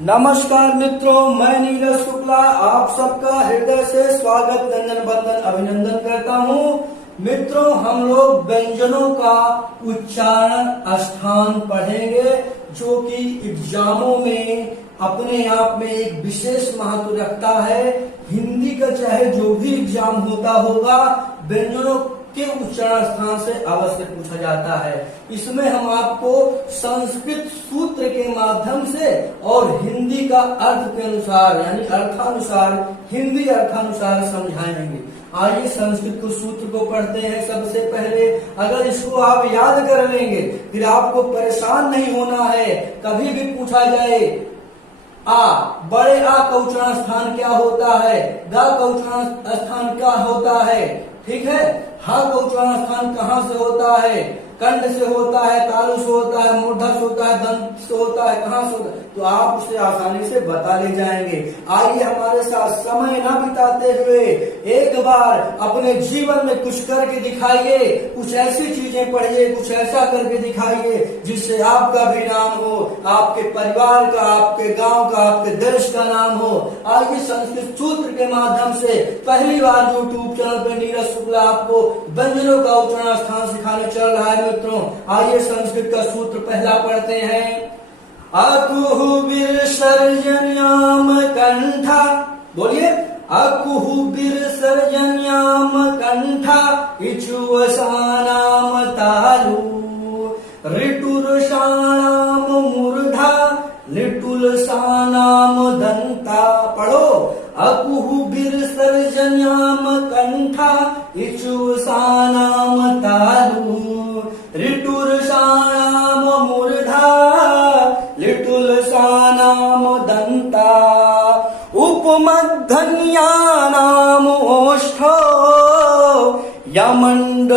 नमस्कार मित्रों, मैं नीरज शुक्ला आप सबका हृदय से स्वागत नंदन बंदन अभिनंदन करता हूँ। मित्रों, हम लोग व्यंजनों का उच्चारण स्थान पढ़ेंगे जो कि एग्जामों में अपने आप में एक विशेष महत्व रखता है। हिंदी का चाहे जो भी एग्जाम होता होगा, व्यंजनों के उच्चारण स्थान से अवश्य पूछा जाता है। इसमें हम आपको संस्कृत सूत्र के माध्यम से और हिंदी का अर्थ के अनुसार यानी अर्थानुसार, हिंदी अर्थानुसार समझाएंगे। आइए संस्कृत को सूत्र को पढ़ते हैं। सबसे पहले अगर इसको आप याद कर लेंगे फिर आपको परेशान नहीं होना है। कभी भी पूछा जाए आ, बड़े आ का उच्चारण स्थान क्या होता है, गा का उच्चारण स्थान क्या होता है, ठीक है। हा का उच्चारण स्थान कहाँ से होता है, कंठ से होता है, तालु से होता है, मूर्धा से होता है, दंत से होता है, कहाँ से होता है, तो आप उसे आसानी से बता ले जाएंगे। आइए हमारे साथ समय न बिताते हुए एक बार अपने जीवन में कुछ करके दिखाइए, कुछ ऐसी चीजें पढ़िए, कुछ ऐसा करके दिखाइए जिससे आपका भी नाम हो, आपके परिवार का, आपके गांव का, आपके देश का नाम हो। आइए संस्कृत सूत्र के माध्यम से पहली बार यूट्यूब चैनल पर नीरज शुक्ला आपको व्यंजनों का उच्चारण स्थान सिखाने चल रहा है। मित्रों, आइए संस्कृत का सूत्र पहला पढ़ते हैं। अकुहु विसर्जन्याम कंठा, बोलिए अकुहु विसर्जन्याम कंठा इचुवसानाम तालु ऋटुरसानाम मूर्धा लिटुलसानाम दंता। पढ़ो, अकुहु विसर्जन्याम कंठा इचुवसानाम तालु ऋटुरसानाम मूर्धा लिटुलसानाम दंता उपमध्यन्यानाम ओष्ठो यमंड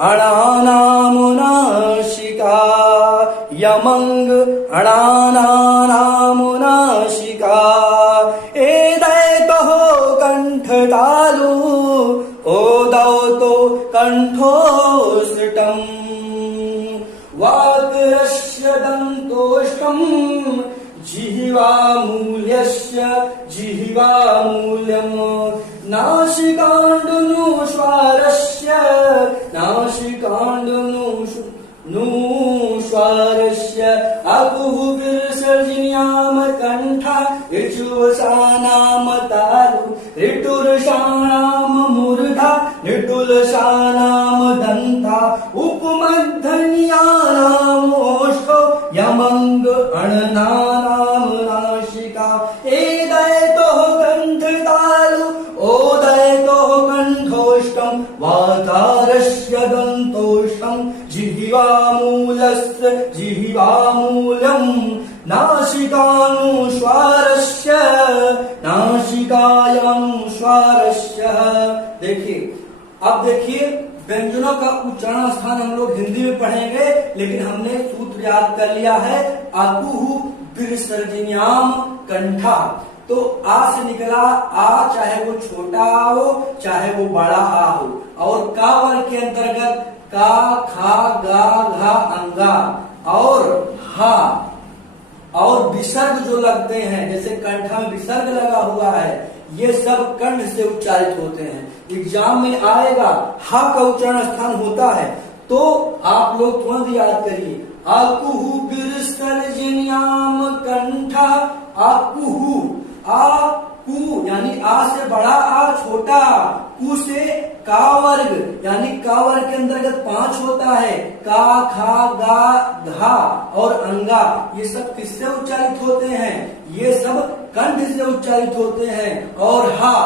अणानाम नासिका यमंग अणानाम नासिका एदैतो कंठतालु ओदौतो कंठोष्टम वाक्यस्य दन्तोष्टम जिह्वामूल्यस्य जिह्वामूल्यम् नासिकाण्डनुस्वारस्य नासिकाण्डनुस्वारस्य अकुहु विसर्जन्याम कंठा इचुवसानाम तालु ऋटुरसानाम मूर्धा लिटुलसानाम दंता उपमध्यन्यानाम ओष्ठो यमंग अणनानाम नासिका एदैतो कंठतालु ओदैतो कंठोष्टम वातारस्य दन्तोष्टम जिह्वामूलस्य जिह्वामूलम् नासिकानुस्वारस्य नासिकायानुस्वारस्य। देखिए, अब देखिए व्यंजनों का उच्चारण स्थान हम लोग हिंदी में पढ़ेंगे, लेकिन हमने सूत्र याद कर लिया है। अकुहु विसर्जन्याम कंठा, तो आ से निकला आ, चाहे वो छोटा आ हो चाहे वो बड़ा आ हो, और का वर्ग के अंतर्गत का, खा, गा, घा, अंगा और हा और विसर्ग जो लगते हैं, जैसे कंठा में विसर्ग लगा हुआ है, ये सब कंठ से उच्चारित होते हैं। एग्जाम में आएगा हा का उच्चारण स्थान होता है, तो आप लोग तुरंत याद करिए अकुहु विसर्जन्याम कंठा। अकुहु, आ कु यानी आ से बड़ा आ, छोटा कु से का वर्ग यानी का वर्ग के अंतर्गत 5 होता है, का, खा, गा, घा और अंगा, ये सब किससे उच्चारित होते हैं, ये सब कंठ से उच्चारित होते हैं। और हा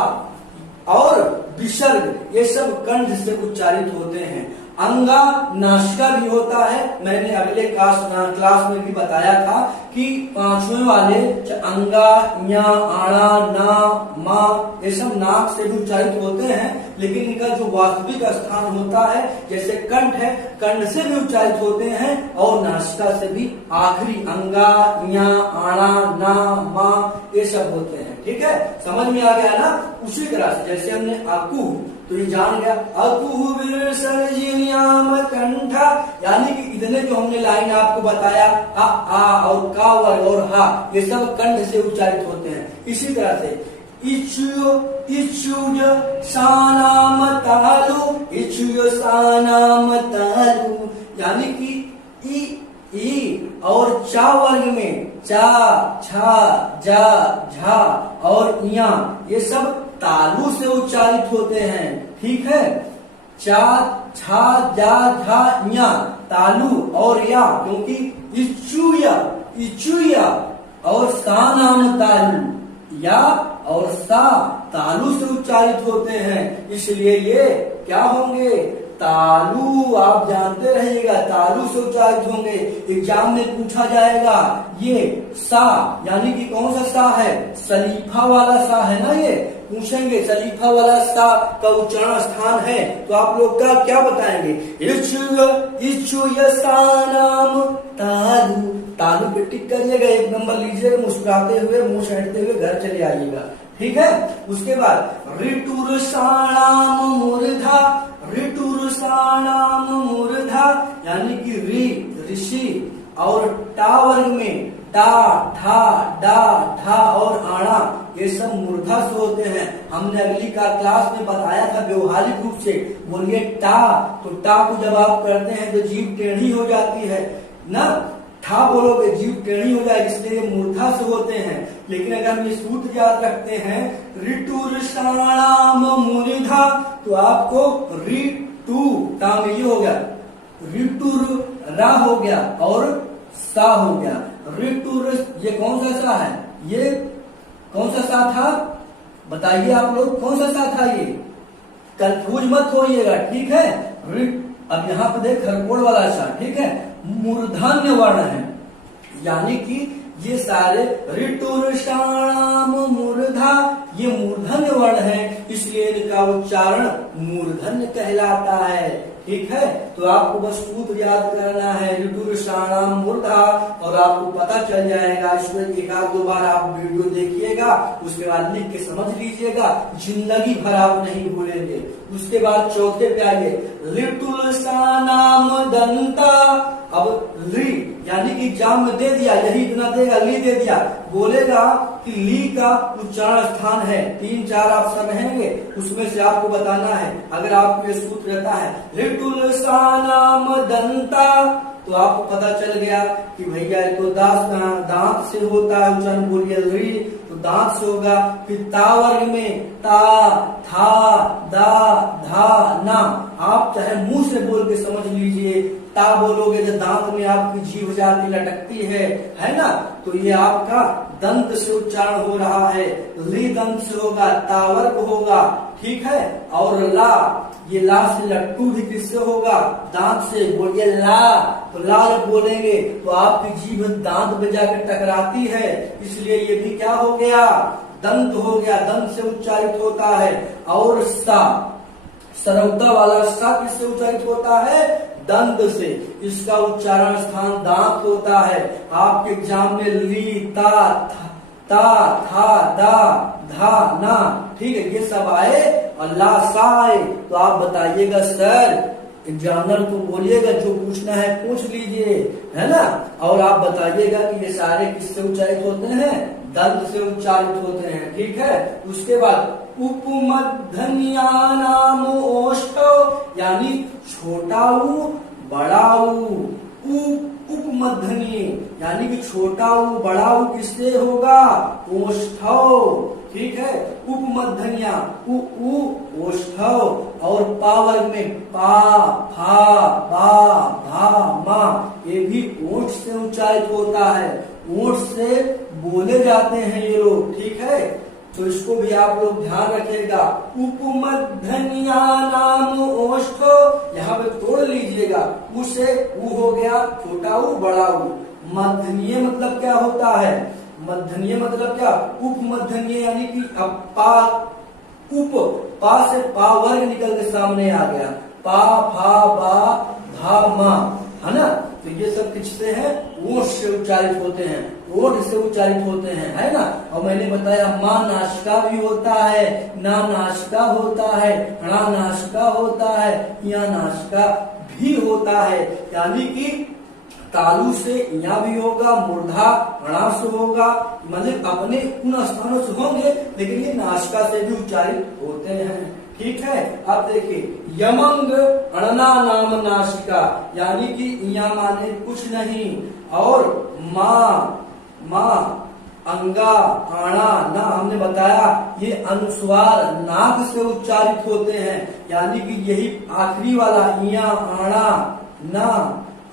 और विसर्ग ये सब कंठ से उच्चारित होते हैं। अंगा नासिका भी होता है, मैंने अगले क्लास में भी बताया था कि पांचवें वाले अंगा, ञा, आणा, ना, मा, ये सब नाक से भी उच्चारित होते हैं, लेकिन इनका जो वास्तविक स्थान होता है, जैसे कंठ है, कंठ से भी उच्चारित होते हैं और नासिका से भी आखिरी अंगा, ञा, आणा, ना, मा, ये सब होते हैं। ठीक है, समझ में आ गया ना। उसी तरह से जैसे हमने अकु, तो तो ये जान गया। अकुबिर सर्जिनियाम कंठा, यानी कि इतने जो हमने लाइन आपको बताया, आ और का वर्ग और हा, ये सब कंठ से उच्चारित होते हैं। इसी तरह से इचुज सानाम तालु, इचुज सानाम तालु, यानी कि ई और चा वर्ग में चा, छा, जा, झा और इया, ये सब तालु से उच्चारित होते हैं। ठीक है, चा, छा, जा, झा, इया तालु और या, क्योंकि इचुया और सा नाम तालु, या और सा तालु से उच्चारित होते हैं, इसलिए ये क्या होंगे, तालु। आप जानते रहिएगा, तालु से उच्चारित होंगे। एग्जाम में पूछा जाएगा ये सा, यानी कि कौन सा सा है, सलीफा वाला सा है ना, ये पूछेंगे सलीफा वाला सा का उच्चारण स्थान है, तो आप लोग का क्या बताएंगे, इचु यसानाम तालु। तालु पे टिक करिएगा, एक नंबर लीजिएगा, मुस्कुराते हुए, मुंह छेड़ते हुए घर चले आइएगा। ठीक है, उसके बाद ऋतुरसाणाम मूर्धा, ऋतुरसाणाम मूर्धा, यानी कि ऋषि और टा वर्ग में टा, ठा, डा, ठा और आना, ये सब मूर्धा से होते हैं। हमने अगली का क्लास में बताया था व्यवहारिक रूप से। बोलिए टा, तो टा को जब आप करते हैं तो जीभ टेढ़ी हो जाती है ना, ठा बोलोगे जीभ टेढ़ी हो जाएगी, इसलिए ये मूर्धा से होते हैं। लेकिन अगर हम ये सूत्र याद रखते हैं ऋतुरसाणाम मूर्धा, तो आपको ऋतु टा में ये हो गया, ऋतुर रा हो गया और सा हो गया। ऋतुर, ये कौन सा सा है, ये कौन सा सा था, बताइए आप लोग, कौन सा सा था ये, कंफ्यूज मत होइएगा। ठीक है, अब यहाँ पे देख खरकोड़ वाला सा, ठीक है, मूर्धन्य वर्ण है, यानी कि ये सारे ऋतुरसाणाम मूर्धा, ये मूर्धन्य वर्ण है, इसलिए इनका उच्चारण मूर्धन्य कहलाता है। ठीक है, तो आपको बस सूत्र याद करना है ऋतुरसाणाम मूर्धा, और आपको पता चल जाएगा। इसमें एक आध दो बार आप वीडियो देखिएगा, उसके बाद लिख के समझ लीजिएगा, जिंदगी भर आप नहीं भूलेंगे। उसके बाद चौथे पे आइए, ऋतुरसाणाम दंता। अब ली यानी कि जाम में दे दिया, यही इतना देगा, ली दे दिया, बोलेगा कि ली का उच्चारण स्थान है, 3-4 ऑप्शन रहेंगे, उसमें से आपको बताना है। अगर आपको ये सूत्र रहता है ऋतुलसानाम दंता, तो आपको पता चल गया कि भैया तो दांत से होता है उच्चारण, बोलिए ली तो दांत से होगा। फिर ता वर्ग में ता, था, दा, धा, ना, आप चाहे मुंह से बोल के समझ लीजिए। ता बोलोगे जो दांत में आपकी जीभ जाती लटकती है ना, तो ये आपका दंत से उच्चारण हो रहा है, ली दंत से होगा, तावर्ग होगा। ठीक है, और ला, ये ला से लट्टू भी किससे होगा, दांत से, बोलिए ला, तो ला जब बोलेंगे तो आपकी जीभ दांत पे जाकर टकराती है, इसलिए ये भी क्या हो गया, दंत हो गया, दंत से उच्चारित होता है। और सा, सरौता वाला सा किससे उच्चारित होता है, दंत से, इसका उच्चारण स्थान दांत होता है। आपके एग्जाम में ली, ता, था, दा, धा, ना, ठीक है, ये सब आए और ला सा आए, तो आप बताइएगा सर, एग्जामिनर को बोलिएगा जो पूछना है पूछ लीजिए, है ना, और आप बताइएगा कि ये सारे किससे उच्चारित होते हैं, दंत से उच्चारित होते हैं। ठीक है, उसके बाद उपमध्यन्या नाम ओष्ठव, यानी छोटा ऊ बड़ा ऊ, उपमध्यनी यानी कि छोटा ऊ बड़ा ऊ किससे होगा, ओष्ठव। ठीक है, उपमध्यनिया उ ओष्ठव, और पा वर्ग में पा, फा, बा, भा, मा, ये भी ओठ से उच्चारित होता है, ओठ से बोले जाते हैं ये लोग। ठीक है, तो इसको भी आप लोग ध्यान रखिएगा। उपमध्यनिया नाम ओष्ठ, यहाँ पे तोड़ लीजिएगा, उ से उ हो गया छोटा ऊ बड़ा ऊ। मध्यनीय मतलब क्या होता है, मध्यनीय मतलब क्या, उपमध्यनीय यानी कि अब पा, उप, पा से पा वर्ग निकल के सामने आ गया, पा, फा, बा, भा, मा, है ना, तो ये सब किससे है, ओठ से उच्चारित होते हैं। ओठ से उच्चारित होते हैं, है ना। और मैंने बताया माँ नासिका भी होता है, ना नासिका होता है, णा नासिका होता है, या नासिका भी होता है। यानी कि तालु से या भी होगा, मूर्धा णा से होगा, मतलब अपने उन स्थानों से होंगे, लेकिन ये नासिका से भी उच्चारित होते हैं। ठीक है। अब देखिए यमंग अणना नाम नासिका, यानी कि या माने कुछ नहीं, और माँ अंगा आना ना, हमने बताया ये अनुस्वार नाक से उच्चारित होते हैं, यानी कि यही आखिरी वाला इया आना ना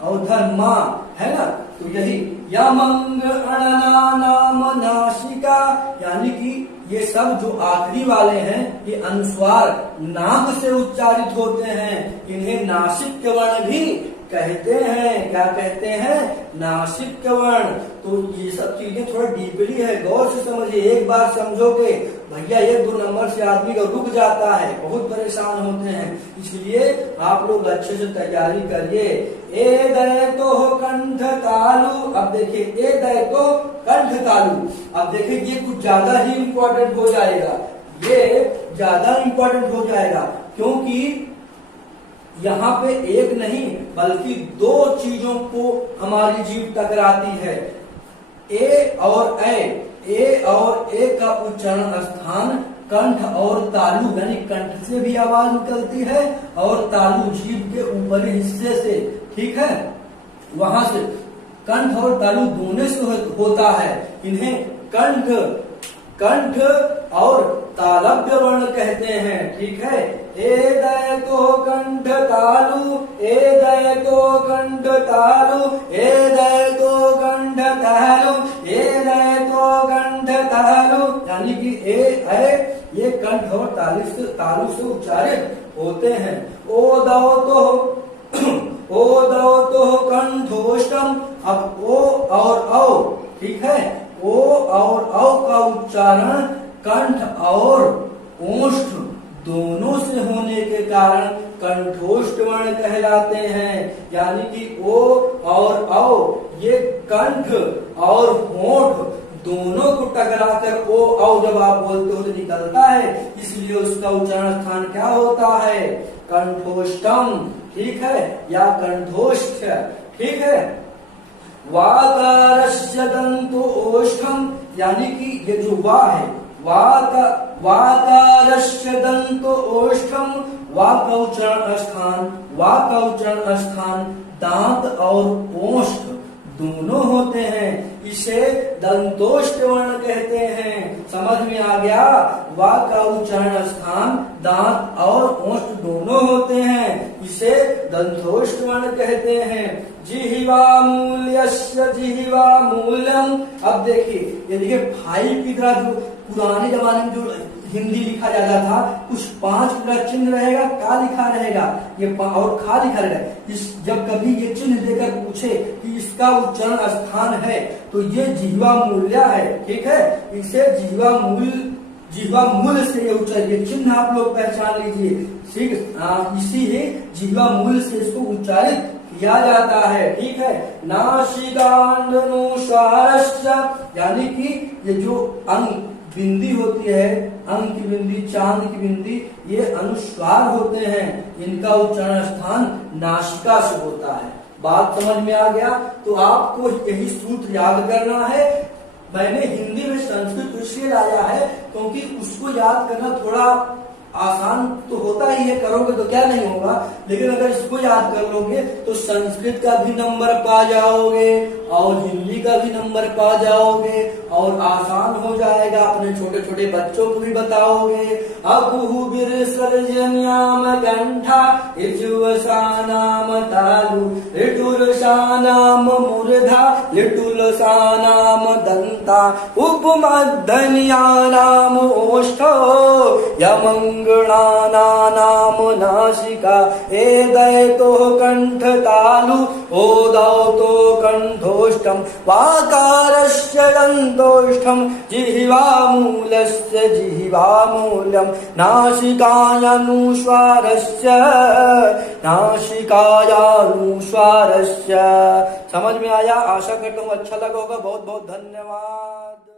और उधर माँ, है ना। तो यही यमंग अणना नाम नासिका, यानी कि ये सब जो आखिरी वाले हैं ये अनुस्वार नाक से उच्चारित होते हैं, इन्हें नासिक वर्ण भी कहते हैं। क्या कहते हैं? नासिक वर्ण। तो ये सब चीजें थोड़ा डीपली है, गौर से समझिए। एक बार समझोगे भैया 1-2 नंबर से आदमी का रुक जाता है, बहुत परेशान होते हैं, इसलिए आप लोग अच्छे से तैयारी करिए। ए दय तो कंठ तालु, अब देखिए ए दय तो कंठ तालु, अब देखिए ये कुछ ज्यादा ही इम्पोर्टेंट हो जाएगा, ये ज्यादा इम्पोर्टेंट हो जाएगा, क्योंकि यहाँ पे एक नहीं बल्कि 2 चीजों को हमारी जीभ टकराती है, ए और ए का उच्चारण स्थान कंठ और तालु, यानी कंठ से भी आवाज निकलती है और तालु जीभ के ऊपरी हिस्से से, ठीक है, वहां से कंठ और तालु दोनों से होता है। इन्हें कंठ और तालव्य वर्ण कहते हैं। ठीक है। ए दय तो कंठ तालु, ए दय तो कंठ तालु, ए दय तो कंठ तालु, ए दय तो कंठ तालु, यानी कि ये कंठ और तालु से उच्चारित होते हैं। ओ दो तो कंठोष्टम, अब ओ और औ, ठीक है, ओ और औ का उच्चारण कंठ और ओष्ठ दोनों से होने के कारण कंठोष्ठ वर्ण कहलाते हैं। यानी कि ओ और औ ये कंठ और होंठ दोनों को टकराकर ओ औ जब आप बोलते हो तो निकलता है, इसलिए उसका उच्चारण स्थान क्या होता है? कंठोष्टम। ठीक है, या कंठोष्ठ। ठीक है। वाकारस्य दंतो ओष्ठम, यानी कि ये जो वा है, वाकारस्य दंतो ओष्ठम, वा का उच्चारण स्थान दांत और ओष्ठ दोनों होते हैं, इसे दंतोष्ठ वर्ण कहते हैं। समझ में आ गया? वा का उच्चारण स्थान दांत और ओष्ठ दोनों होते हैं, इसे दंतोष्ठ वर्ण कहते हैं। जिह्वा मूल्यस्य जिह्वा मूल्यम, अब देखिए ये देखिए 5 की तरह जो पुराने जमाने में जो हिंदी लिखा जाता था, कुछ 5 का चिन्ह रहेगा, का लिखा रहेगा, ये और खा लिखा रहेगा। जब कभी ये चिन्ह देकर पूछे कि इसका उच्चारण स्थान है तो ये जिह्वा मूल्य है। ठीक है, इसे जिह्वा मूल से ये उच्चारण, ये चिन्ह आप लोग पहचान लीजिए। ठीक, इसी ही जिह्वा मूल से इसको उच्चारित किया जाता है। ठीक है। नासिकांडनुसारस्य, यानी कि ये जो अंग बिंदी होती है, अंग की बिंदी, चांद की बिंदी, ये अनुस्वार होते हैं, इनका उच्चारण स्थान नासिका से होता है। बात समझ में आ गया? तो आपको यही सूत्र याद करना है। मैंने हिंदी में संस्कृत इसलिए लाया है क्योंकि उसको याद करना थोड़ा आसान तो होता ही है, करोगे तो क्या नहीं होगा, लेकिन अगर इसको याद कर लोगे तो संस्कृत का भी नंबर पा जाओगे और हिंदी का भी नंबर पा जाओगे और आसान हो जाएगा। अपने छोटे छोटे बच्चों को भी बताओगे। अबुहुबिर सर्जन्याम कंठा इजुवसानाम तालु ऋटुरसानाम मूर्धा लिटुलसानाम दंता उपमद्धन्यानाम ओष्ठो यमंगणानाम नासिका एदयतो कंठ तालु ओदौतो कंठो दन्तोष्ठम् वाकारस्य दन्तोष्ठम् जिह्वामूलस्य जिह्वामूलम् नासिकायानुस्वारस्य। समझ में आया? आशा करता हूँ अच्छा लगा होगा। बहुत बहुत धन्यवाद।